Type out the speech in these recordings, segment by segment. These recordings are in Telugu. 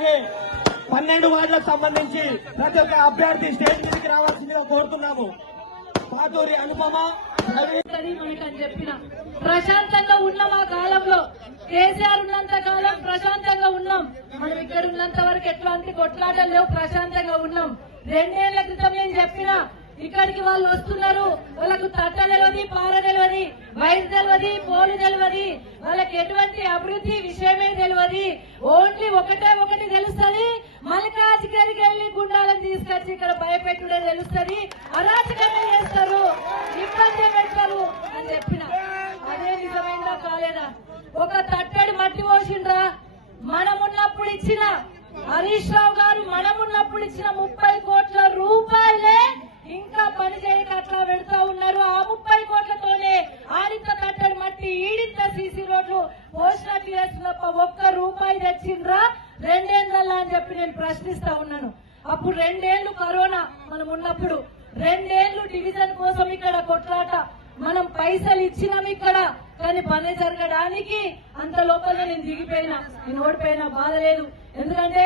అలాగే పన్నెండు వార్డులకు సంబంధించి ప్రతి ఒక్క అభ్యర్థి స్టేజ్ మీదకి రావాల్సిందిగా కోరుతున్నాము. పాతూరి అనుపమ అని చెప్పిన ప్రశాంతంగా ఉన్నాం ఆ కాలంలో. కేసీఆర్ ఉన్నంత కాలం ప్రశాంతంగా ఉన్నాం. మనం ఇక్కడ ఉన్నంత వరకు ఎట్లాంటి కొట్లాటలు లేవు ప్రశాంతంగా ఉన్నాం. రెండేళ్ళ క్రితం నేను చెప్పిన ఇక్కడికి వాళ్ళు వస్తున్నారు. వాళ్ళకు తట్ట తెలియదు పార తెలియదు వయసు తెలియదు పోలు తెలియదు వాళ్ళకి ఎటువంటి అభివృద్ధి విషయమే తెలియదు ఓన్లీ ఒకటే ఒకటి తెలుస్తుంది. మల్లికాజికరికి వెళ్ళి గుండాలను తీసుకొచ్చి ఇక్కడ భయపెట్టుడే తెలుస్తుంది. అరాచకంగా చేస్తారు. ఇబ్బంది పెడతారు అని చెప్పిన. అదే నిజమైందా కాలేదా? ఒక తట్టడి మట్టి పోసిండ్రా. మనమున్నప్పుడు ఇచ్చిన. హరీష్ రావు గారు మనమున్నప్పుడు ఇచ్చిన ముప్పై కోట్ల రూపాయలే ఇంకా పని చేయక అట్లా పెడతా ఉన్నారు. ఆ ముప్పై కోట్లతోనే ఆడింత తట్టడి మట్టి ఈడింత సీసీ రోడ్లు పోసినట్టు చేస్తున్నప్ప ఒక్క రూపాయి తెచ్చిండ్రా? రెండేళ్ళ అని చెప్పి నేను ప్రశ్నిస్తా ఉన్నాను. అప్పుడు రెండేళ్ళు కరోనా మనం ఉన్నప్పుడు రెండేళ్ళు డివిజన్ కోసం ఇక్కడ కొట్లాట. మనం పైసలు ఇచ్చినాం ఇక్కడ కానీ పని జరగడానికి అంత లోపల నేను దిగిపోయినా. నేను ఓడిపోయినా బాధ లేదు. ఎందుకంటే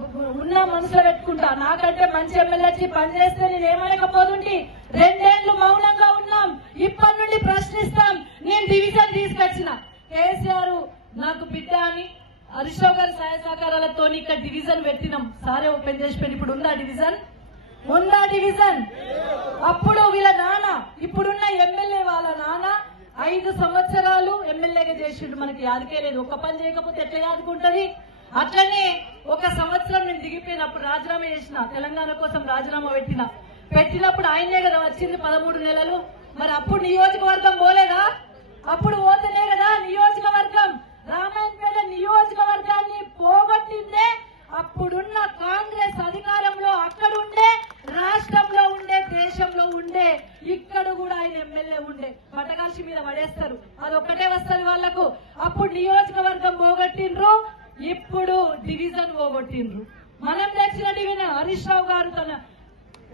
ఉన్న మనసులో పెట్టుకుంటా. నాకంటే మంచి ఎమ్మెల్యే వచ్చి పనిచేస్తే నేను ఏమనకపోతుంటే? రెండేళ్ళు మౌనంగా ఉన్నాం. ఇప్పటి నుండి ప్రశ్నిస్తాం. నేను డివిజన్ తీసుకొచ్చిన. కేసీఆర్ నాకు బిడ్డ అని హరీష్ గారి సహాయ సహకారాలతో ఇక్కడ డివిజన్ పెట్టినాం. సారే ఓపెన్ చేసి పెట్టి. ఇప్పుడు ఉందా డివిజన్ ఉందా డివిజన్ అప్పుడు వీళ్ళ నాన్న ఇప్పుడున్న ఎమ్మెల్యే వాళ్ళ నాన్న ఐదు సంవత్సరాలు ఎమ్మెల్యేగా చేసిండు. మనకి యాదకే లేదు. ఒక పని చేయకపోతే ఎట్లా యాదుకుంటది? అట్లనే ఒక సంవత్సరం నేను దిగిపోయినప్పుడు రాజీనామా చేసిన తెలంగాణ కోసం రాజీనామా పెట్టిన. పెట్టినప్పుడు ఆయనే కదా వచ్చింది పదమూడు నెలలు. మరి అప్పుడు నియోజకవర్గం పోలేదా? అప్పుడు పోతేనే కదా నియోజకవర్గం రామాయణపేట నియోజకవర్గాన్ని పోగొట్టిందే అప్పుడున్న కాంగ్రెస్ అధికారంలో అక్కడ ఉండే రాష్ట్రంలో ఉండే దేశంలో ఉండే ఇక్కడ కూడా ఆయన ఎమ్మెల్యే ఉండే పటకాల్సి మీద పడేస్తారు అది ఒక్కటే వస్తుంది వాళ్ళకు అప్పుడు నియోజకవర్గం పోగొట్టిండ్రు ఇప్పుడు డివిజన్ పోగొట్టిండ్రు మనం తెచ్చిన డివిజన్ హరీష్ రావు గారు తన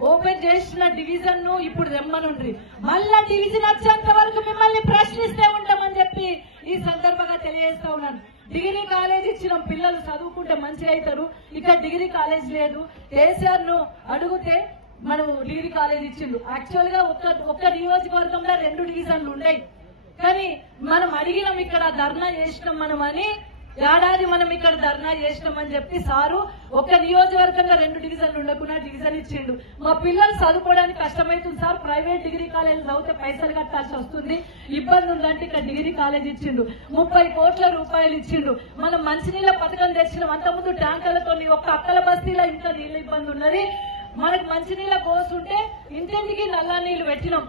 ఓపెన్ చేసిన డివిజన్ను ఇప్పుడు తెమ్మనుండ్రి మళ్ళా డివిజన్ వచ్చేంత వరకు మిమ్మల్ని ప్రశ్నిస్తే ఉంటామని చెప్పి ఈ సందర్భంగా తెలియజేస్తా ఉన్నాను డిగ్రీ కాలేజ్ ఇచ్చిన పిల్లలు చదువుకుంటే మంచిగా అవుతారు ఇక్కడ డిగ్రీ కాలేజ్ లేదు కేసీఆర్ను అడిగితే మనం డిగ్రీ కాలేజ్ ఇచ్చిండు యాక్చువల్గా ఒక్క ఒక్క నియోజకవర్గంలో ఉండేవి ఉన్నాయి కానీ మనం అడిగినాం ఇక్కడ ధర్నా చేసినాం మనం అని ఏడాది మనం ఇక్కడ ధర్నా చేసినాం అని చెప్పి సారు ఒక నియోజకవర్గంగా రెండు డివిజన్లు ఉండకుండా డివిజన్ ఇచ్చిండు. మా పిల్లలు చదువుకోవడానికి కష్టమవుతుంది సార్ ప్రైవేట్ డిగ్రీ కాలేజ్ చదివితే పైసలు కట్టాల్సి వస్తుంది ఇబ్బంది ఉందంటే ఇక్కడ డిగ్రీ కాలేజ్ ఇచ్చిండు. ముప్పై కోట్ల రూపాయలు ఇచ్చిండు. మనం మంచినీళ్ళ పథకం తెచ్చినాం అంతకుముందు ట్యాంకర్లతో ఒక్క అక్కల బస్తీలో ఇంత నీళ్ళ ఇబ్బంది ఉన్నది. మనకు మంచినీళ్ళ కోసుంటే ఇంటింటికి నల్ల నీళ్ళు పెట్టినాం.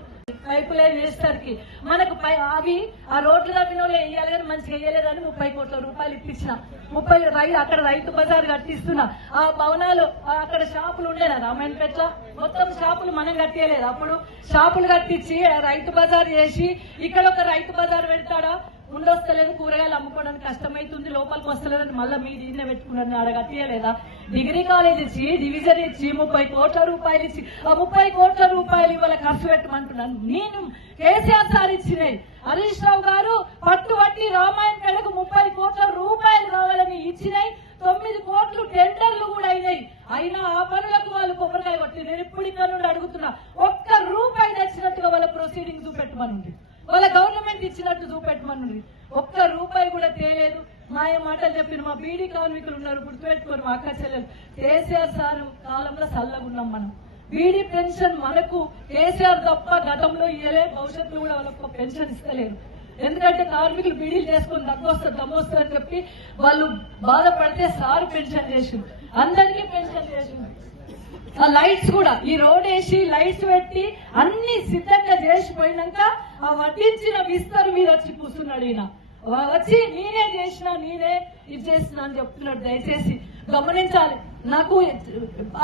పైపులే వేస్తానికి మనకు పై అవి ఆ రోడ్లు తప్పిన వాళ్ళు వేయాలి కానీ మంచిగా వేయలేదని ముప్పై కోట్ల రూపాయలు ఇప్పించిన. ముప్పై రై అక్కడ రైతు బజార్ కట్టిస్తున్నా. ఆ భవనాలు అక్కడ షాపులు ఉండేనా రామాయణపేట మొత్తం షాపులు మనం కట్టేయలేదు. అప్పుడు షాపులు కట్టించి రైతు బజార్ చేసి ఇక్కడ ఒక రైతు బజార్ పెడతాడా? ఉండొస్తలేదు కూరగాయలు అమ్ముకోవడానికి కష్టమైతుంది లోపలికి వస్తలేదని మళ్ళీ మీ దీన్నే పెట్టుకున్నాను ఆడ కట్టియలేదా డిగ్రీ కాలేజ్ ఇచ్చి డివిజన్ ఇచ్చి ముప్పై కోట్ల రూపాయలు ఇచ్చి ఆ ముప్పై కోట్ల రూపాయలు ఇవాళ ఖర్చు పెట్టమంటున్నాను. నేను కేసీఆర్ సార్ ఇచ్చినాయి హరీష్ రావు గారు పట్టుబట్టి రామాయణ పేడకు ముప్పై కోట్ల రూపాయలు కావాలని ఇచ్చినాయి తొమ్మిది కోట్లు టెండర్లు కూడా అయినాయి అయినా ఆ పనులకు వాళ్ళు కొబ్బరికాయ కొట్టి నేను ఇప్పుడు ఇక్కడ నుండి అడుగుతున్నా ఒక్క రూపాయి తెచ్చినట్టుగా వాళ్ళ ప్రొసీడింగ్ చూపెట్టమనుంది వాళ్ళ గవర్నమెంట్ ఇచ్చినట్టు చూపెట్టమని ఒక్క రూపాయి కూడా తేలేదు. మాయ మాటలు చెప్పిన మా బీడీ కార్మికులు ఉన్నారు గుర్తుపెట్టుకోరు మా అక్క చెల్లెలు కేసీఆర్ సార్ కాలంలో చల్లగున్నాం మనం. బీడీ పెన్షన్ మనకు కేసీఆర్ తప్ప గతంలో ఇయ్యలే భవిష్యత్తులో కూడా వాళ్ళకు పెన్షన్ ఇస్తలేరు. ఎందుకంటే కార్మికులు బీడీలు చేసుకుని దగ్గొస్తారు దమ్మొస్తారు అని చెప్పి వాళ్ళు బాధపడితే సార్ పెన్షన్ చేసిండు. అందరికీ పెన్షన్ చేసిండు. లైట్స్ కూడా ఈ రోడ్ వేసి లైట్స్ పెట్టి అన్ని సిద్ధంగా చేసిపోయినాక ఆ వడ్డించిన విస్తరు మీద వచ్చి కూర్చున్నాడు ఈయన. వచ్చి నేనే చేసిన నేనే ఇది చేసిన అని చెప్తున్నాడు. దయచేసి గమనించాలి. నాకు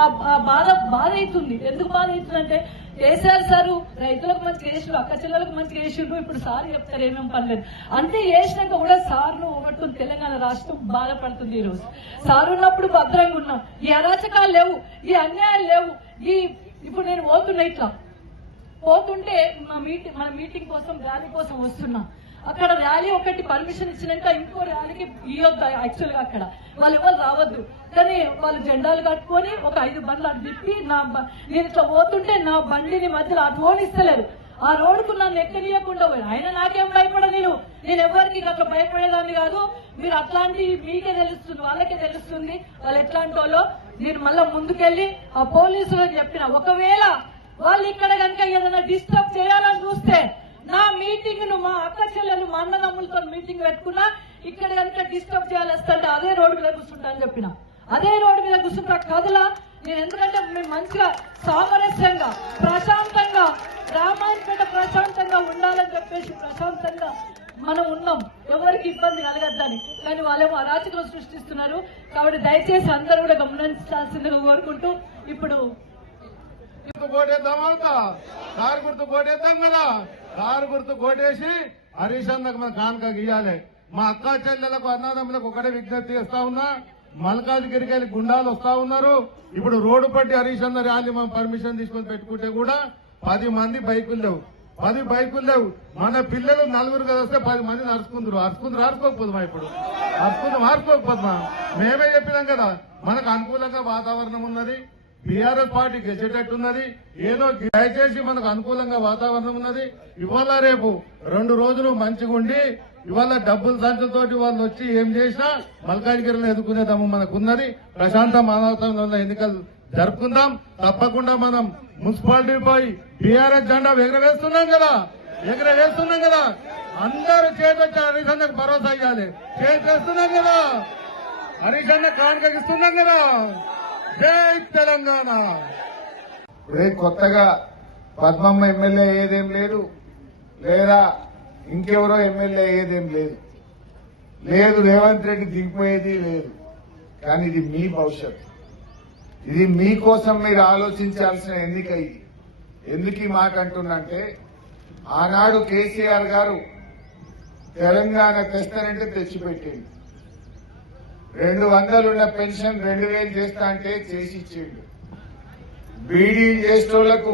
ఆ బాధ బాధ అవుతుంది. ఎందుకు బాధ అవుతుందంటే కేసీఆర్ సారు రైతులకు మంచి చేసిండు అక్క చెల్లెలకు మంచి చేసిండు ఇప్పుడు సార్ చెప్తారు ఏమేం పర్లేదు అంతే చేసినాక కూడా సార్ను ఒకటి తెలంగాణ రాష్ట్రం బాధపడుతుంది ఈ రోజు. సార్ ఉన్నప్పుడు భద్రంగా ఉన్నాం. ఈ అరాచకాలు లేవు ఈ అన్యాయాలు లేవు. ఈ ఇప్పుడు నేను పోతున్నా ఇట్లా. పోతుంటే మా మీటింగ్ మన మీటింగ్ కోసం గాలి కోసం వస్తున్నా. అక్కడ ర్యాలీ ఒకటి పర్మిషన్ ఇచ్చినాక ఇంకో ర్యాలీకి ఇవ్వద్దు యాక్చువల్గా అక్కడ. వాళ్ళు ఎవరు రావద్దు. కానీ వాళ్ళు జెండాలు కట్టుకొని ఒక ఐదు బండ్లు అటు తిప్పి నా నేను ఇట్లా పోతుంటే నా బండిని మధ్యలో అటు ఇస్తలేరు. ఆ రోడ్డుకు నన్ను ఎక్కనీయకుండా పోయారు. ఆయన నాకేం భయపడ నేను. నేను ఎవరికి అట్లా భయపడేదాన్ని కాదు. మీరు అట్లాంటి మీకే తెలుస్తుంది వాళ్ళకే తెలుస్తుంది. వాళ్ళు ఎట్లాంటి వాళ్ళో నేను మళ్ళీ ముందుకెళ్ళి ఆ పోలీసులకు చెప్పిన. ఒకవేళ వాళ్ళు ఇక్కడ కనుక ఏదైనా డిస్టర్బ్ చేయాలని చూస్తే నా మీటింగ్ను మా అక్క చెల్లెలు మా అన్నదమ్ములతో మీటింగ్ పెట్టుకున్నా ఇక్కడ కనుక డిస్టర్బ్ చేయాలి అదే రోడ్డు మీద కూర్చుంటా అని చెప్పిన. అదే రోడ్డు మీద కూర్చుంటా కదలా నేను ఎందుకంటే మేము మంచిగా సామరస్యంగా ప్రశాంతంగా రామాయణపేట ప్రశాంతంగా ఉండాలని చెప్పేసి ప్రశాంతంగా మనం ఉన్నాం. ఎవరికి ఇబ్బంది కలగద్దని. కానీ వాళ్ళేమో అరాచకం సృష్టిస్తున్నారు. కాబట్టి దయచేసి అందరూ కూడా గమనించాల్సిందిగా కోరుకుంటూ ఇప్పుడు గుర్తు కోటేద్దాం అవుతా. కారు గుర్తు కోటేద్దాం కదా. కారు గుర్తు కోటేసి హరీష్ అన్నకు మన కానుక గీయాలి. మా అక్క చెల్లెలకు అన్నదమ్ములకు ఒకటే విజ్ఞప్తి చేస్తా ఉన్నా. మల్కాజ్గిరికి వెళ్ళి గుండాలు వస్తా ఉన్నారు. ఇప్పుడు రోడ్డు పట్టి హరీష్ అన్న ర్యాలీ మనం పర్మిషన్ తీసుకొని పెట్టుకుంటే కూడా పది మంది బైకులు లేవు. పది బైకులు లేవు. మన పిల్లలు నలుగురు కదా వస్తే పది మంది నడుచుకుందరు. అరుచుకుందరు ఆడుకోకపోదుమా ఇప్పుడు? అరుచుకుందాం ఆడుకోకపోదుమా? మేమే చెప్పినాం కదా మనకు అనుకూలంగా వాతావరణం ఉన్నది. బీఆర్ఎస్ పార్టీ గెలిచేటట్టున్నది. ఏదో దయచేసి మనకు అనుకూలంగా వాతావరణం ఉన్నది. ఇవాళ రేపు రెండు రోజులు మంచిగా ఉండి ఇవాళ డబ్బుల సంచులతోటి వాళ్ళు వచ్చి ఏం చేసినా మల్కాజ్గిరిలో ఎదుర్కొనే దమ్ము మనకున్నది ప్రశాంత మానవతంలో ఎన్నికలు జరుపుకుందాం. తప్పకుండా మనం మున్సిపాలిటీ పోయి బీఆర్ఎస్ జెండా ఎగరవేస్తున్నాం కదా. ఎగరవేస్తున్నాం కదా. అందరూ చేతొచ్చి హరీష్ అన్నకు భరోసా ఇవ్వాలి చేస్తున్నాం కదా. హరీష్ అన్న కానుకగిస్తున్నాం కదా. జై తెలంగాణ. రే కొత్తగా పద్మమ్మ ఎమ్మెల్యే అయ్యేదేం లేదు. లేదా ఇంకెవరో ఎమ్మెల్యే అయ్యేదేం లేదు. లేదు రేవంత్ రెడ్డి దిగిపోయేది లేదు. కానీ ఇది మీ భవిష్యత్ ఇది మీకోసం మీరు ఆలోచించాల్సిన ఎన్నిక ఇది. ఎందుకు ఈ మాట అంటున్నంటే ఆనాడు కేసీఆర్ గారు తెలంగాణ తెస్తానంటే తెచ్చిపెట్టింది రెండు వందలున్న పెన్షన్ రెండు వేలు చేస్తా అంటే చేసి ఇచ్చిండు. బీడీ చేసేటోళ్ళకు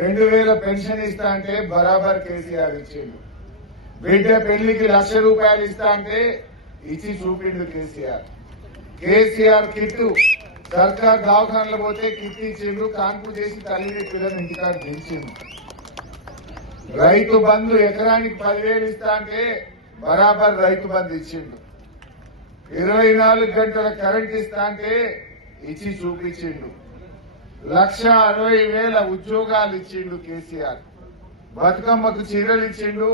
రెండు వేల పెన్షన్ ఇస్తా అంటే బరాబర్ కేసీఆర్ ఇచ్చిండు. బిడ్డ పెళ్ళికి లక్ష రూపాయలు ఇస్తా అంటే ఇచ్చి చూపిండు కేసీఆర్. కేసీఆర్ కిట్టు సర్కార్ దవాఖానలో పోతే కిట్ ఇచ్చిండు కాన్పు చేసి తల్లిని పిల్లలు ఇంటికాడ దించిండు. రైతు బంధు ఎకరానికి పదివేలు ఇస్తా అంటే బరాబర్ రైతు బంధు ఇచ్చిండు. ఇరవై నాలుగు గంటల కరెంట్ ఇస్తా అంటే ఇచ్చి చూపించిండు. లక్ష అరవై వేల ఉద్యోగాలు ఇచ్చిండు కేసీఆర్. బతుకమ్మకు చీరలు ఇచ్చిండు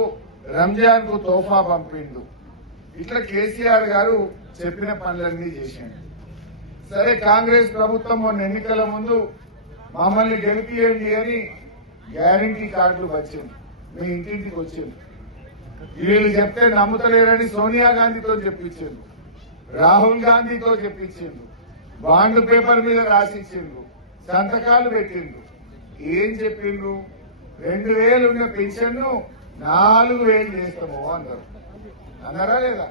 రంజాన్కు తోఫా పంపిండు. ఇట్లా కేసీఆర్ గారు చెప్పిన పనులన్నీ చేసిండు. సరే కాంగ్రెస్ ప్రభుత్వం మొన్న ఎన్నికల ముందు మమ్మల్ని గెలిపియండి అని గ్యారంటీ కార్డులు వచ్చింది. మీ ఇంటింటికి వచ్చింది. వీళ్ళు చెప్తే నమ్ముతలేరని సోనియా గాంధీతో చెప్పించింది రాహుల్ గాంధీతో చెప్పించిండు బాండ్ పేపర్ మీద రాసిచ్చిండ్రు. సంతకాలు పెట్టిండ్రు. ఏం చెప్పిండ్రు? రెండు వేలు ఉన్న పెన్షన్ నాలుగు వేలు చేస్తాము అన్నారు అన్నారా లేదా?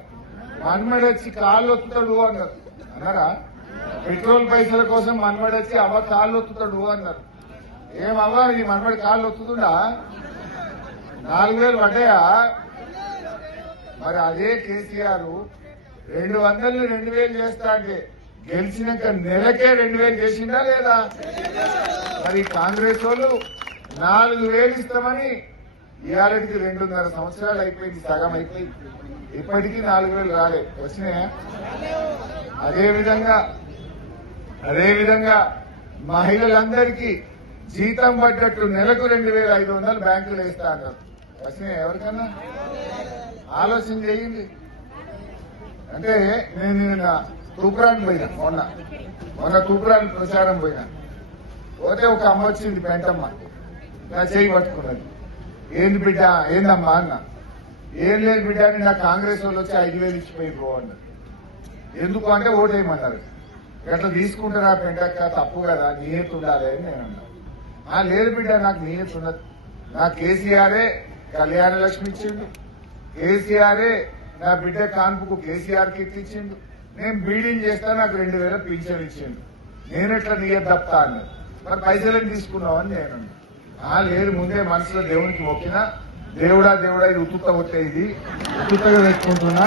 మన్మడి వచ్చి కాళ్ళు ఒత్తుతాడు అన్నారు? అన్నారా పెట్రోల్ పైసల కోసం మన్మడి వచ్చి అవ్వ కాళ్ళు ఒత్తుతాడు అన్నారు ఏమవ్వ నీ మన్మడి కాళ్ళు ఒత్తుతుండా నాలుగు వేలు పడ్డాయా? మరి అదే కేసీఆర్ రెండు వందలు రెండు వేలు చేస్తా అంటే గెలిచినాక నెలకే రెండు వేలు చేసిందా లేదా? మరి కాంగ్రెస్ వాళ్ళు నాలుగు వేలు ఇస్తామని ఇవాళకి రెండున్నర సంవత్సరాలు అయిపోయింది సగం అయిపోయింది. ఇప్పటికీ నాలుగు వేలు రాలే. వచ్చినాయా? అదే విధంగా మహిళలందరికీ జీతం పడ్డట్టు నెలకు రెండు వేల ఐదు వందలు బ్యాంకులు వేస్తా అన్నారు. వచ్చినాయా ఎవరికన్నా? ఆలోచన చేయండి. అంటే నేను నిన్న తూపురానికి పోయినా మొన్న. మొన్న తూపురానికి ప్రచారం పోయినా. పోతే ఒక అమ్మ వచ్చింది పెంటమ్మ నా చేయి పట్టుకున్నది. ఏంది బిడ్డ ఏందమ్మా? అన్న. ఏం లేదు బిడ్డ అని నా కాంగ్రెస్ వాళ్ళు వచ్చి ఐదు వేలు ఇచ్చిపోయి పోవన్నారు ఎందుకు? అంటే ఓటేయమన్నారు. ఎట్లా తీసుకుంటారా పెంటక్క తప్పు కదా నియత ఉండాలి అని నేను అన్నా. ఆ లేదు బిడ్డ నాకు నియత ఉండదు నా కేసీఆరే కళ్యాణ లక్ష్మి ఇచ్చిండు కేసీఆరే నా బిడ్డ కాన్పుకు కేసీఆర్ కిట్ ఇచ్చిండు నేను బీడింగ్ చేస్తా నాకు రెండు వేల పింఛన్ ఇచ్చిండు. నేను ఎట్లా నియత తప్తా అన్నది. మరి పైసలను తీసుకున్నావని నేను ఆ లేదు ముందే మనసులో దేవునికి మొక్కిన దేవుడా దేవుడా ఇది ఉత్తుత వచ్చే ఇది ఉత్తుతగా పెట్టుకుంటున్నా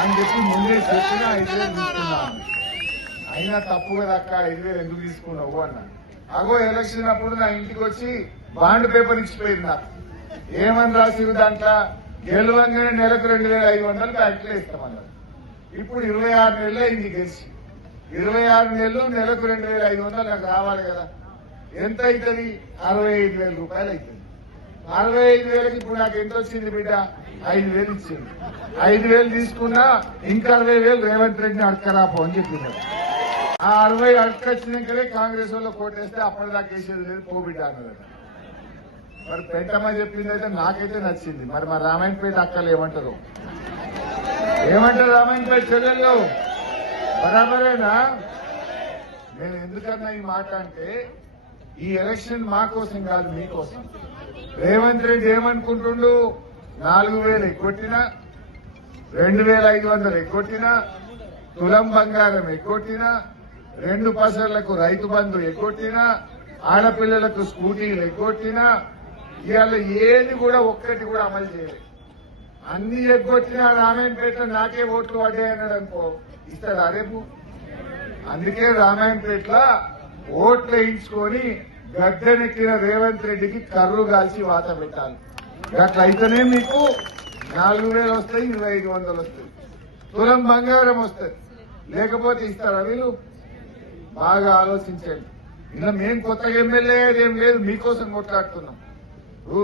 అని చెప్పి ముందే చెప్పినా ఐదు వేలు తీసుకున్నాను అయినా తప్పు కదా అక్క ఐదు వేలు ఎందుకు తీసుకున్నావు అన్న. అగో ఎలక్షన్ అప్పుడు నా ఇంటికి వచ్చి బాండ్ పేపర్ ఇచ్చిపోయింది. నాకు ఏమని రాసి దాంట్లో? గెలవంగానే నెలకు రెండు వేల ఐదు వందలు బ్యాంకులో ఇస్తామన్నారు. ఇప్పుడు ఇరవై ఆరు నెలలు అయింది గెలిచి. ఇరవై ఆరు నెలలు నెలకు రెండు వేల ఐదు వందలు నాకు రావాలి కదా. ఎంత అవుతుంది అరవై ఐదు వేల రూపాయలు అవుతుంది అరవై ఐదు వేలకి ఇప్పుడు నాకు ఎంత వచ్చింది బిడ్డ? ఐదు వేలు ఇచ్చింది. ఐదు వేలు తీసుకున్నా ఇంకా అరవై వేలు రేవంత్ రెడ్డిని అడకరాపో అని చెప్పినారు ఆ అరవై అడకొచ్చినాకనే కాంగ్రెస్ వాళ్ళు కోటేస్తే అప్పటిదాకా వేసేది లేదు కోవిడ్ అన్నారు అన్నదట మరి పెట్టమని చెప్పింది అయితే నాకైతే నచ్చింది. మరి మా రామాయణపేట అక్కలు ఏమంటారు? ఏమంటారు రామాయణపేట చెల్లెళ్ళు? బరాబరేనా? నేను ఎందుకన్నా ఈ మాట అంటే ఈ ఎలక్షన్ మా కోసం కాదు మీకోసం రేవంత్ రెడ్డి ఏమనుకుంటుండు? నాలుగు వేలు ఎగ్గొట్టినా రెండు వేల ఐదు వందలు ఎగ్గొట్టినా తులం బంగారం ఎగ్గొట్టినా రెండు పసర్లకు రైతు బంధు ఎగ్గొట్టినా ఆడపిల్లలకు స్కూటీలు ఎగ్గొట్టినా ఇవాళ ఏది కూడా ఒక్కటి కూడా అమలు చేయలేదు. అన్ని ఎగ్గొట్టినా రామాయణపేట నాకే ఓట్లు పడ్డాయన్నాడు అనుకో ఇస్తాడా రేపు? అందుకే రామాయణపేటలో ఓట్లు వేయించుకొని గద్దెనెక్కిన రేవంత్ రెడ్డికి కర్రు కాల్చి వాత పెట్టాలి. అట్లయితేనే మీకు నాలుగు వేలు వస్తాయి ఇరవై ఐదు వందలు వస్తాయి. తులం బంగారం వస్తుంది లేకపోతే ఇస్తారా వీళ్ళు? బాగా ఆలోచించండి. ఇలా మేము కొత్తగా ఎమ్మెల్యే ఏం లేదు మీకోసం కొట్లాడుతున్నాం.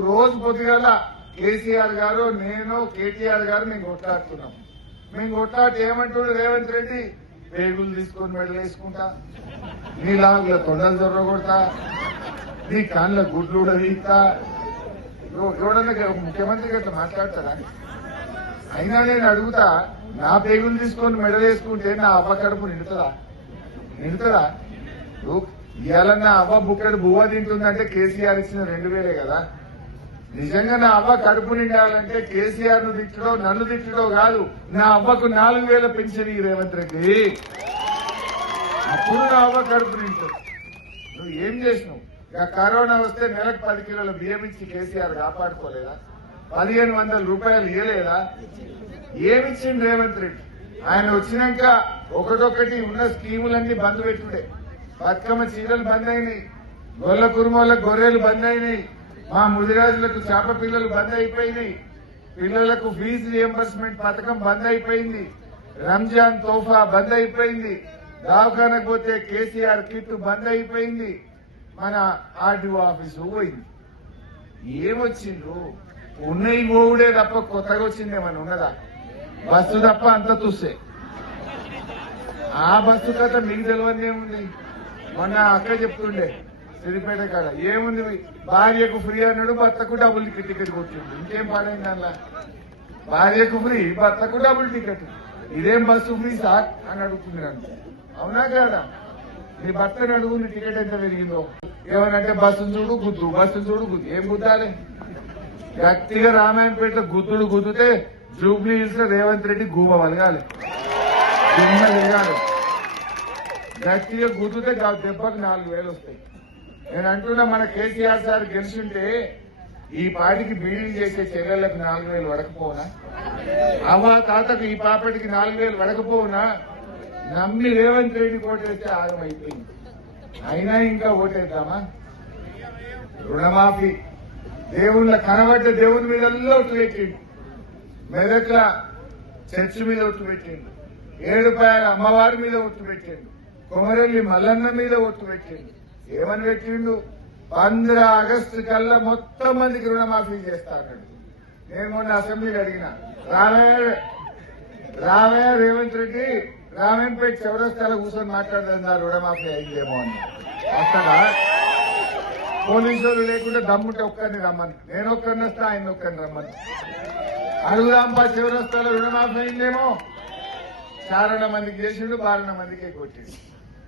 రోజు పొద్దుగాల కేసీఆర్ గారు నేను కేటీఆర్ గారు మేము కొట్లాడుతున్నాం మేము కొట్లాడి ఏమంటున్నాడు రేవంత్ రెడ్డి? పేగులు తీసుకొని మెడలు వేసుకుంటా నీ లాగుల తొండలు దొర్ర కొడతా నీ కాళ్ళ గుడ్లు ఉడదీస్తా ఎవ- ఎవడన్నా ముఖ్యమంత్రి గట్లా మాట్లాడతారా అయినా నేను అడుగుతా నా పేగులు తీసుకొని మెడలు వేసుకుంటే నా అవ్వ కడుపు నిండుతుందా? నిండుతుందా? ఇవాళ నా అవ్వ బుక్కడు బువ్వ తింటుందంటే కేసీఆర్ ఇచ్చిన రెండు వేలే కదా. నిజంగా నా అవ్వ కడుపు నిండాలంటే కేసీఆర్ను తిట్టడో నన్ను తిట్టడో కాదు. నా అవ్వకు నాలుగు వేల పెన్షన్ ఈ రేవంత్ రెడ్డి. అప్పుడు నా అవ్వ కడుపు నింటుంది నువ్వు ఏం చేసినావు? ఇక కరోనా వస్తే నెలకు పది కిలోల బియ్యం ఇచ్చి కేసీఆర్ కాపాడుకోలేదా? పదిహేను వందల రూపాయలు ఇవ్వలేదా ఏమిచ్చింది రేవంత్ రెడ్డి? ఆయన వచ్చినాక ఒకటొకటి ఉన్న స్కీములన్నీ బంద్ పెట్టుడే. బతుకమ్మ చీరలు బంద్ అయినాయి. గొల్ల కురుమోళ్ళకు గొర్రెలు బంద్ అయినాయి. మా ముదిరాజులకు చేప పిల్లలు బంద్ అయిపోయినాయి. పిల్లలకు ఫీజు రియంబర్స్మెంట్ పథకం బంద్ అయిపోయింది. రంజాన్ తోఫా బంద్ అయిపోయింది. దవాఖానకు పోతే కేసీఆర్ కిట్ బంద్ అయిపోయింది. మన ఆర్టీఓ ఆఫీసు పోయింది. ఏమొచ్చిండ్రు? ఉన్నయి మూవుడే తప్ప కొత్తగా వచ్చిందేమని ఉన్నదా? బస్సు తప్ప అంత చూస్తే ఆ బస్సు కథ మీకు తెలియదు ఏముంది మొన్న అక్క చెప్తుండే సిరిపేట కాడ. ఏముంది? భార్యకు ఫ్రీ అన్నాడు భర్తకు డబుల్ టికెట్ కొట్టిండు. ఇంకేం పాడైంది అందులో భార్యకు ఫ్రీ భర్తకు డబుల్ టికెట్ ఇదేం బస్సు ఫ్రీ సార్? అని అడుగుతుంది నన్ను. అవునా కదా? నీ భర్తను అడుగుని టికెట్ ఎంత పెరిగిందో. ఏమనంటే బస్సు చూడు గుద్దు. బస్సు చూడు గుద్దు. ఏం గుద్దాలి? గట్టిగా రామాయణపేట గుద్దుడు గుద్దుతే జూబ్లీ హిల్స్లో రేవంత్ రెడ్డి గూబ వలగాలి. దిమ్మ తిరగాలి. గట్టిగా గుద్దుతే దెబ్బకు నాలుగు వేలు వస్తాయి. నేను అంటున్నా మన కేసీఆర్ సార్ గెలిచింటే ఈ పాటికి బీడింగ్ చేసే చర్యలకు నాలుగు వేలు వడకపోనా అవ్వ తాతకు ఈ పాపటికి నాలుగు వేలు వడకపోనా నమ్మి రేవంత్ రెడ్డి ఓటేస్తే ఆగమైపోయింది అయినా ఇంకా ఓటేద్దామా? రుణమాఫీ. దేవుళ్ళ కనబడ్డ దేవుని మీద ఒట్టు పెట్టిండు. మెదక్ల చర్చి మీద ఒట్టు పెట్టిండు. ఏడుపాయల అమ్మవారి మీద ఒట్టు పెట్టిండు. కొమరెల్లి మల్లన్న మీద ఒట్టు పెట్టిండు. ఏమని పెట్టిండు? పంద్ర ఆగస్టు కల్లా మొత్తం మందికి రుణమాఫీ చేస్తాడు నేను మొన్న అసెంబ్లీలో అడిగిన రావే రావే రేవంత్ రెడ్డి రామేంపేట చౌరస్తాలో కూర్చొని మాట్లాడుతున్నా రుణమాఫీ అయిందేమో అని. వస్తాడా పోలీసులు లేకుండా దమ్ముంటే ఒక్కరిని రమ్మని. నేను ఒక్కరిని వస్తా ఆయన ఒక్కరిని రమ్మని. అడుగుదాంపా చివరస్తాలో రుణమాఫీ అయిందేమో. చారణ మందికి చేసిండు బారణ మందికి కొట్టిండు.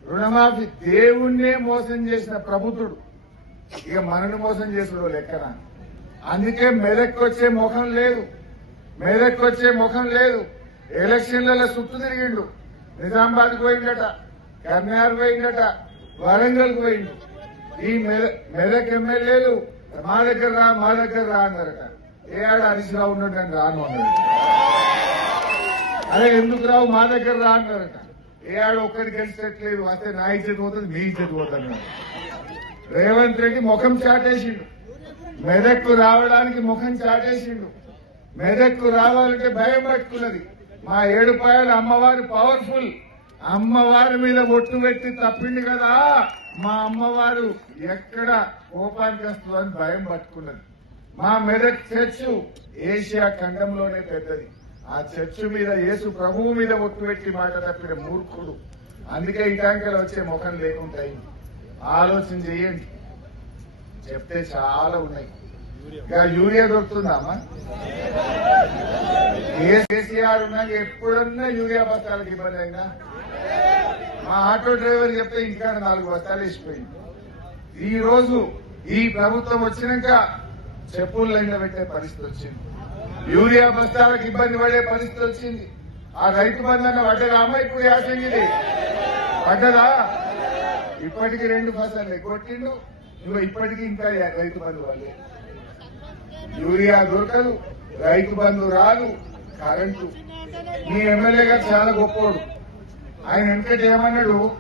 రుణమాఫీ దేవుణ్ణే మోసం చేసిన ప్రభుత్వుడు. ఇక మనని మోసం చేసుడు లెక్కన? అందుకే మెదక్కొచ్చే ముఖం లేదు. మెదక్కొచ్చే ముఖం లేదు. ఎలక్షన్లలో సుత్తు తిరిగిండు. నిజామాబాద్ పోయిందట కర్నార్ పోయిందట వరంగల్ పోయిండు. ఈ మెదక్ ఎమ్మెల్యేలు మా దగ్గర రా మా దగ్గర రా అన్నారట. ఏ ఆడ హరీష్ రావు ఉన్నాడు రాను అన్నాడు. అరే ఎందుకు రావు మా దగ్గర రా అన్నారట. ఏ ఆడ ఒక్కడి గెలిచట్లేదు. వస్తే నా ఇచ్చేది పోతుంది మీ ఇచ్చేది పోతుంది రేవంత్ రెడ్డి ముఖం చాటేసిండు. మెదక్కు రావడానికి ముఖం చాటేసిండు. మెదక్కు రావాలంటే భయం పట్టుకున్నది. మా ఏడుపాయల అమ్మవారి పవర్ఫుల్ అమ్మవారి మీద ఒట్టు పెట్టి తప్పింది కదా. మా అమ్మవారు ఎక్కడ కోపానికి వస్తుందని భయం పట్టుకున్నది. మా మెదక్ చర్చ్ ఏషియా ఖండంలోనే పెద్దది. ఆ చర్చ్ మీద యేసు ప్రభువు మీద ఒట్టు పెట్టి మాట తప్పిన మూర్ఖుడు. అందుకే ఇటాంకలు వచ్చే ముఖం లేకుంటాయి ఆలోచన చేయండి. చెప్తే చాలా ఉన్నాయి. ఇంకా యూరియా దొరుకుతుందామా? కేసీఆర్ ఉన్నాక ఎప్పుడన్నా యూరియా బస్తాలకు ఇబ్బంది అయినా మా ఆటో డ్రైవర్ చెప్తే ఇంకా నాలుగు బస్తాలు వేసిపోయింది. ఈ రోజు ఈ ప్రభుత్వం వచ్చినాక చెప్పులు లైన్లో పెట్టే పరిస్థితి వచ్చింది. యూరియా బస్తాలకు ఇబ్బంది పడే పరిస్థితి వచ్చింది. ఆ రైతు బంధన పడ్డదా అమ్మ ఇప్పుడు యాసంగిది. పడ్డదా? ఇప్పటికి రెండు బస్తాలు కొట్టిండు. ఇగో ఇప్పటికీ ఇంకా రైతు బంధు వాళ్ళే యూరియా దొరకదు రైతు బంధు రాదు కరెంటు. మీ ఎమ్మెల్యే గారు చాలా గొప్పోడు. ఆయన వెంకట ఏమన్నాడు?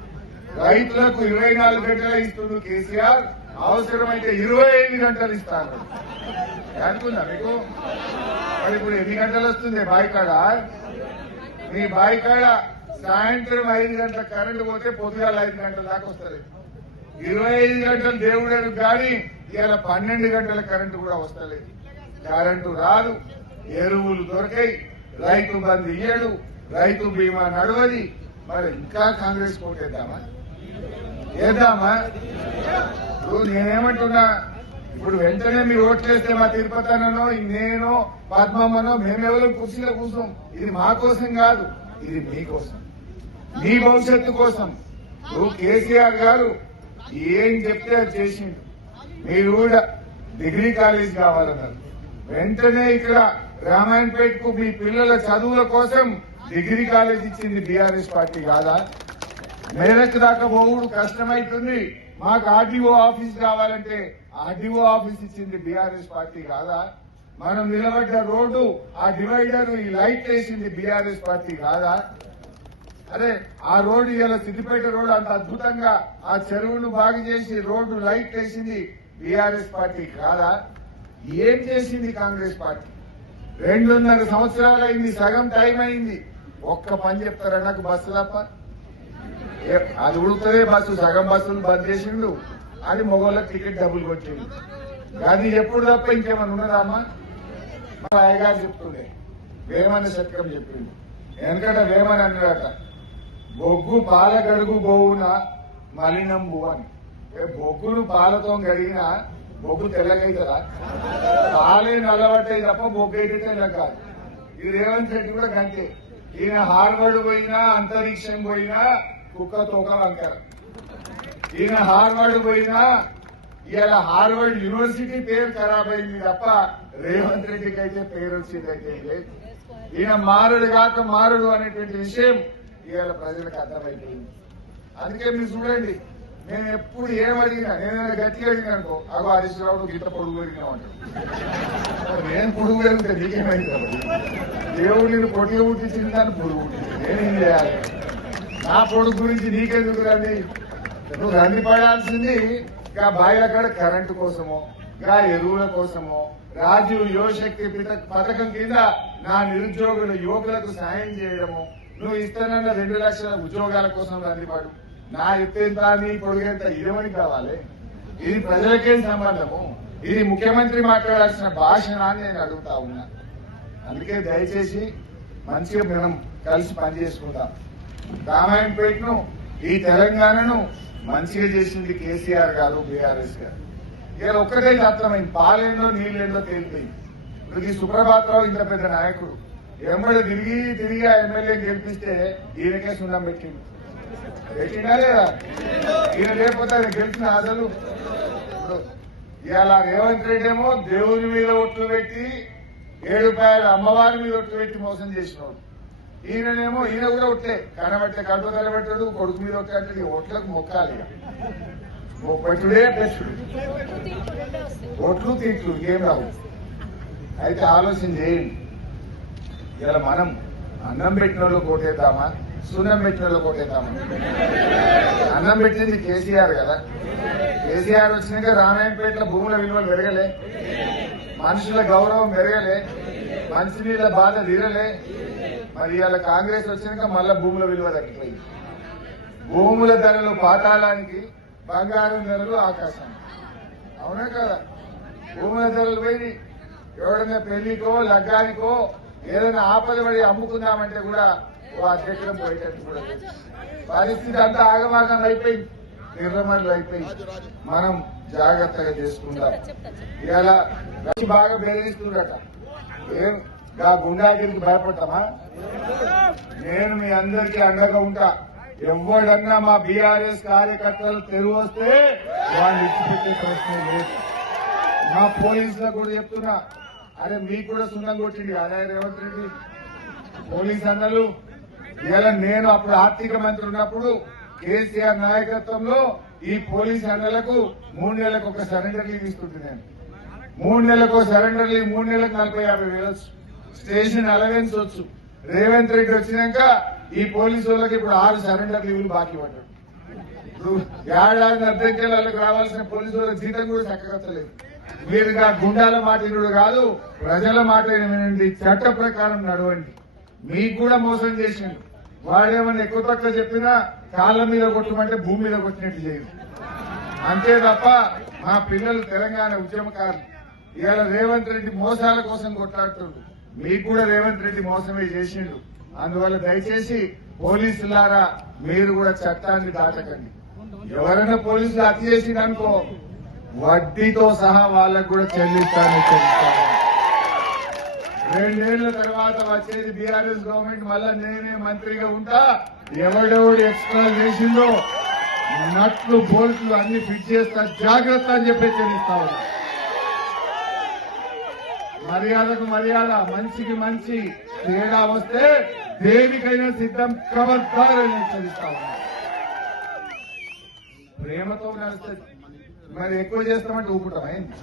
రైతులకు ఇరవై నాలుగు గంటలు ఇస్తుండు కేసీఆర్ అవసరమైతే ఇరవై ఐదు గంటలు ఇస్తాను అనుకుందా మీకు? మరి ఇప్పుడు ఎన్ని గంటలు వస్తుంది? బాయికాడ మీ బాయికాడ సాయంత్రం ఐదు గంటల కరెంటు పోతే పొద్దుగాల ఐదు గంటల దాకా వస్తుంది. ఇరవై ఐదు గంటలు దేవుడు కానీ ఇవాళ పన్నెండు గంటల కరెంటు కూడా వస్తలేదు. కరెంటు రాదు. ఎరువులు దొరకాయి. రైతు బంద్ ఇయ్యడు. రైతు బీమా నడవది. మరి ఇంకా కాంగ్రెస్ కోటేద్దామా వేద్దామా నేనేమంటున్నా? ఇప్పుడు వెంటనే మీరు ఓట్లేస్తే మా తిరుపతనో నేనో పద్మమ్మనో మేమెవరో కుర్చీలో కూర్చోం. ఇది మా కోసం కాదు ఇది మీకోసం మీ భవిష్యత్తు కోసం. నువ్వు కేసీఆర్ గారు ఏం చెప్తే అది చేసిండు. మీరు కూడా డిగ్రీ కాలేజ్ కావాలన్నారు. వెంటనే ఇక్కడ రామాయణపేటకు మీ పిల్లల చదువుల కోసం డిగ్రీ కాలేజ్ ఇచ్చింది బీఆర్ఎస్ పార్టీ కాదా? మేరకు దాకా పోవుడు కష్టమైతుంది. మాకు ఆర్టీఓ ఆఫీస్ కావాలంటే ఆర్డీఓ ఆఫీస్ ఇచ్చింది బీఆర్ఎస్ పార్టీ కాదా? మనం నిలబడ్డ రోడ్డు ఆ డివైడర్ ఈ లైట్ వేసింది బీఆర్ఎస్ పార్టీ కాదా? అరే ఆ రోడ్డు ఇలా సిద్దిపేట రోడ్డు అంత అద్భుతంగా ఆ చెరువును బాగు చేసి రోడ్డు లైట్ వేసింది బీఆర్ఎస్ పార్టీ కాదా? ఏం చేసింది కాంగ్రెస్ పార్టీ? రెండున్నర సంవత్సరాలు అయింది సగం టైం అయింది. ఒక్క పని చెప్తారా నాకు బస్సు తప్ప అది ఉడుకుతుందే బస్సు సగం బస్సులు బంద్ చేసిండు. అది మొగోళ్ళకి టికెట్ డబ్బులు కొట్టింది అది ఎప్పుడు తప్ప ఇంకేమైనా ఉన్నదామా మా అయ్యగారు చెప్తుండే. వేమని శతకం చెప్పింది ఎందుకంటే వేమన అన్నాడట బొగ్గు పాల గడుగు బోవున మలినంబు అని. బొగ్గును పాలతో గడిగిన బొగ్గు తెల్లగైతదా? పాలే నల్లబట్టాయి తప్ప బొగ్గు అయితే తెల్ల కాదు. ఇది రేవంత్ రెడ్డి కూడా గంటే ఈయన హార్వర్డ్ పోయినా అంతరిక్షం పోయినా కుక్క తోక వంకర. ఈయన హార్వర్డ్ పోయినా ఇవాళ హార్వర్డ్ యూనివర్సిటీ పేరు ఖరాబ్ అయింది తప్ప రేవంత్ రెడ్డికి అయితే పేరు వచ్చిందైతే లేదు. ఈయన మారుడు కాక మారుడు అనేటువంటి విషయం ఇవాళ ప్రజలకు అర్థమైపోయింది. అందుకే మీరు చూడండి నేను ఎప్పుడు ఏమడిగినా నేను గట్టిగా అడిగినా అనుకో అగో హరీష్ రావు గీత పొడుగు పెరిగినా అంటాడు. నేను పొడుగు పెరిగితే నీకేమైంది? దేవుడు నేను పొట్టిగా పుట్టించింది దాన్ని పొడుగు పుట్టించింది నేనేం చేయాలి? నా పొడుగు గురించి నీకెందుకు రండి? నువ్వు రంది పడాల్సింది ఇంకా బాయిల కాడ కరెంటు కోసమో ఇంకా ఎరువుల కోసమో రాజీవ్ యువశక్తి పథకం కింద నా నిరుద్యోగుల యువకులకు సాయం చేయడము నువ్వు ఇస్తానన్న రెండు లక్షల ఉద్యోగాల కోసం రందిపాడు నా ఎత్తేంత నీ పొడిగేంత ఇరవని కావాలి? ఇది ప్రజలకేం సంబంధము? ఇది ముఖ్యమంత్రి మాట్లాడాల్సిన భాషణ అని నేను అడుగుతా ఉన్నా. అందుకే దయచేసి మంచిగా మనం కలిసి పనిచేసుకుందాం. రామాయణపేటను ఈ తెలంగాణను మంచిగా చేసింది కేసీఆర్ గారు బీఆర్ఎస్ గారు. ఇలా ఒక్కటే అర్థమైంది పాలేందో నీళ్ళేందో తేలిపోయింది. ఇప్పుడు ఈ సుప్రభాతరావు ఇంత పెద్ద నాయకుడు. ఎమ్మెల్యే తిరిగి తిరిగి ఆ ఎమ్మెల్యే గెలిపిస్తే ఈయనకే సున్నం పెట్టింది పెట్టినా లేదా? ఈయన లేకపోతే ఆయన గెలిచిన అసలు ఇలా రేవంత్ రెడ్డి ఏమో దేవుని మీద ఒట్లు పెట్టి ఏడు రూపాయల అమ్మవారి మీద ఒట్లు పెట్టి మోసం చేసినోడు. ఈయననేమో ఈయన కూడా ఒట్లే కనబట్టే కడుపు కనబెట్టాడు కొడుకు మీద ఒట్టే ఒట్లకు మొక్కాలి ఇక. పెట్టుడే ఒట్లు తీట్లు ఏం రావు. అయితే ఆలోచన చేయండి. ఇలా మనం అన్నం పెట్టిన వాళ్ళు కొట్టేద్దామా సున్నం పెట్టిన వాళ్ళు కొట్టేద్దామా అన్నం పెట్టింది కేసీఆర్ కదా. కేసీఆర్ వచ్చినాక రామాయంపేటలో భూముల విలువలు పెరగలే. మనుషుల గౌరవం పెరగలే. మంచినీళ్ళ బాధ తీరలే. మరి ఇవాళ కాంగ్రెస్ వచ్చినాక మళ్ళా భూముల విలువ తగ్గిపోయింది. భూముల ధరలు పాతాళానికి బంగారం ధరలు ఆకాశం. అవునా కదా? భూముల ధరలు పోయి ఎవడన్నా పెళ్ళికో లగ్గానికో ఏదైనా ఆపద పడి అమ్ముకుందామంటే కూడా ఓ అధ్యక్షుడు పోయేటట్టు కూడా పరిస్థితి అంతా ఆగమాగం అయిపోయింది. నిర్రమణలు అయిపోయింది మనం జాగ్రత్తగా చేసుకుందాం. ఇలా బాగా బెదిరిస్తుండట ఏం గా గుండాగిరికి భయపడతామా? నేను మీ అందరికీ అండగా ఉంటా. ఎవడన్నా మా బీఆర్ఎస్ కార్యకర్తలు తెరువు వస్తే వాళ్ళు ఇచ్చిపెట్టే ప్రశ్న లేదు. మా పోలీసులకు కూడా చెప్తున్నా. అరే మీకు కూడా సున్నం కొట్టింది అదే రేవంత్ రెడ్డి? పోలీస్ అన్నలు ఇలా నేను అప్పుడు ఆర్థిక మంత్రి ఉన్నప్పుడు కేసీఆర్ నాయకత్వంలో ఈ పోలీస్ అన్నలకు మూడు నెలలకు ఒక సరెండర్ లీవ్ ఇస్తుంటే నేను మూడు నెలలకు సరెండర్ లీవ్ మూడు నెలలకు నలభై యాభై వేలు స్టేషన్ అలవెన్స్ వచ్చు. రేవంత్ రెడ్డి వచ్చినాక ఈ పోలీసు వాళ్ళకి ఇప్పుడు ఆరు సరెండర్ లీవ్లు బాకీ పడ్డాడు ఇప్పుడు ఏడాది అద్దెకెళ్ళి వాళ్ళకి రావాల్సిన పోలీసు వాళ్ళ జీతం కూడా చక్కగత్తలేదు. మీరుగా గుండాల మాట వినుడు కాదు ప్రజల మాట వినండి చట్ట ప్రకారం నడవండి. మీకు కూడా మోసం చేసిండు. వాడేమన్నా ఎక్కువ తక్కువ చెప్పినా కాళ్ళ మీద కొట్టమంటే భూమి మీద కొట్టినట్టు చేయదు అంతే తప్ప మా పిల్లలు తెలంగాణ ఉద్యమకారులు. ఇవాళ రేవంత్ రెడ్డి మోసాల కోసం కొట్లాడుతుండ్రు మీకు కూడా రేవంత్ రెడ్డి మోసమే చేసిండు. అందువల్ల దయచేసి పోలీసులారా మీరు కూడా చట్టాన్ని దాటకండి. ఎవరైనా పోలీసులు హత్య చేసిందనుకో వడ్డీతో సహా వాళ్ళకు కూడా చెల్లిస్తాను రెండేళ్ళ తర్వాత వచ్చేది బీఆర్ఎస్ గవర్నమెంట్ మళ్ళా నేనే మంత్రిగా ఉంటా. ఎవడెవడు ఎక్స్ట్రా చేసిందో నట్లు బోల్ట్లు అన్ని ఫిట్ చేస్తా జాగ్రత్త అని చెప్పి చెల్లిస్తా ఉన్నా. మర్యాదకు మర్యాద మంచికి మంచి తేడా వస్తే దేనికైనా సిద్ధం కబద్దారని హెచ్చరిస్తా ఉన్నా ప్రేమతో నడుస్తుంది మరి ఎక్కువ చేస్తామంటే ఊపుటామా ఏంది?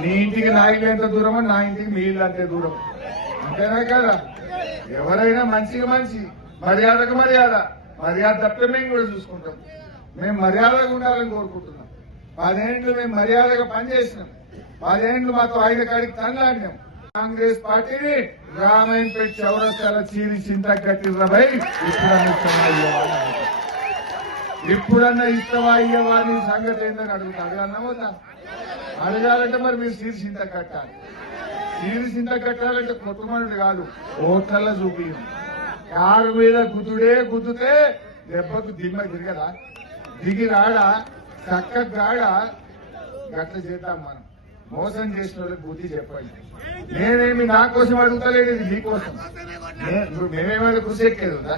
నీ ఇంటికి నా ఇల్లు ఎంత దూరమో నా ఇంటికి మీ ఇల్లు అంతే దూరం. అంతేనా కదా? ఎవరైనా మంచిగా మంచి మర్యాదకు మర్యాద మర్యాద తప్పే మేము కూడా చూసుకుంటాం. మేము మర్యాదగా ఉండాలని కోరుకుంటున్నాం. పదేండ్లు మేము మర్యాదగా పనిచేసినాం. పదేండ్లు మాతో ఐదు కాడికి తనలాడినాం కాంగ్రెస్ పార్టీని రామాయణపేట చౌరస్తాల చీరి చింత కట్టిర్రబై ఇప్పుడు ఇప్పుడన్నా ఇస్తావా అయ్యవా నీ సంగతి ఏందని అడుగుతా. అడగన్నా అడగాలంటే మరి మీరు చీరి చింత కట్టాలి. చీరి చింత కట్టాలంటే కొట్టుమనుడు కాదు ఓట్లలో చూపి కారు మీద గుద్దుడే గుద్దుతే దెబ్బకు దిమ్మ తిరగదా? దిగి రాడా? చక్కగా రాడా? గట్ల చేద్దాం మనం. మోసం చేసిన వాళ్ళకి బుద్ధి చెప్పండి. నేనేమి నా కోసం అడుగుతలేదు ఇది మీకోసం మేమేమైనా కృషి ఎక్కేది ఉందా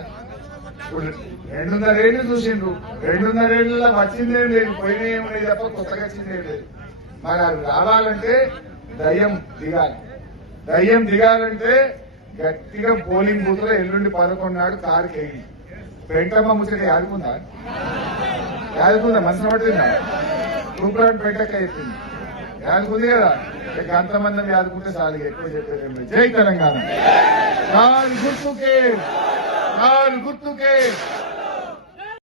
ఇప్పుడు రెండున్నరేళ్ళు చూసిండ్రు. రెండున్నరేళ్ళలో వచ్చిందేం లేదు పోయినేం లేదు తప్ప కొత్తగా వచ్చిందేం లేదు. మరి అది రావాలంటే దయ్యం దిగాలి. దయ్యం దిగాలంటే గట్టిగా పోలింగ్ బూత్లో ఎల్లుండి పదకొండు నాడు కారు కేగి పెంటమ్మ ముచ్చట యాదుకుందా? యాదుకుందా? మనసు పట్టిందా రూపాయలు పెంటక్క అయిపోయింది యాదుకుంది కదా. ఇక అంతమంది యాదుకుంటే చాలు ఎక్కువ చెప్పేది. జై తెలంగాణ. కారు గుర్తుకే. కారు గుర్తుకే.